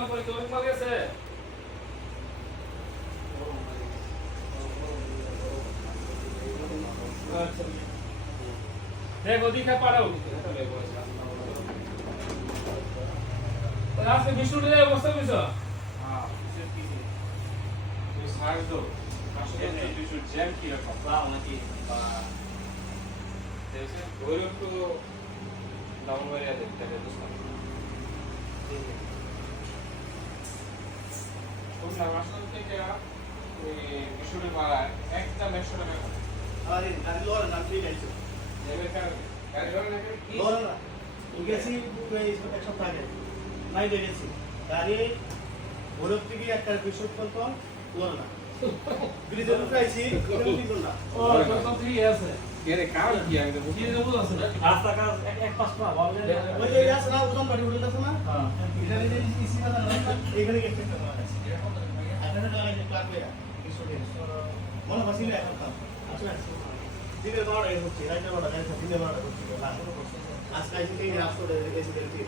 মাল পরে তো মাল গেছে আচ্ছা দেখো দিকে পারাও আজকে বিষ্ণুদের অবস্থা বুঝছো হ্যাঁ কি তুই সার্চ দাও আসলে তুই শুড জ্যাম কি রকম লাভ নাকি বা দেখছেন ভৈরব তো ডাউন হয়ে যাবে তাহলে বুঝলাম বুঝলাম আসলে থেকে ওই বিষ্ণুদের মারা একটা 100 টাকা আরে গাড়ি লোয়ার নাম কি গাইছো যাবে কার গাড়ি ধরে নাকি কি লোয়ার না গেছি এই এক সপ্তাহ আগে নাই গেছি গাড়ি ভৈরব থেকে একটা বিশুদ্ধ কন্ট্রোল লোয়ার না ব্রিজের উপরে আইছি এটা ঠিক না ও তো ঠিক আছে এর কারণ কি আমি তো কি দেবো আছে রাস্তা কাজ এক পাঁচ পা বললে ওই যে আছে না উদম বাড়ি উঠে আছে না হ্যাঁ এটা যে ইসি না এখানে গেছে আপনারা জানেন যে ক্লাব বেরা বিশুদ্ধ মনে হচ্ছিল এখন কাজ আচ্ছা দিনের 12টা হচ্ছে রাইতে 12টা দিনের 12টা হচ্ছে আজকে আইছি এই রাস্তাটা এসে দেখতে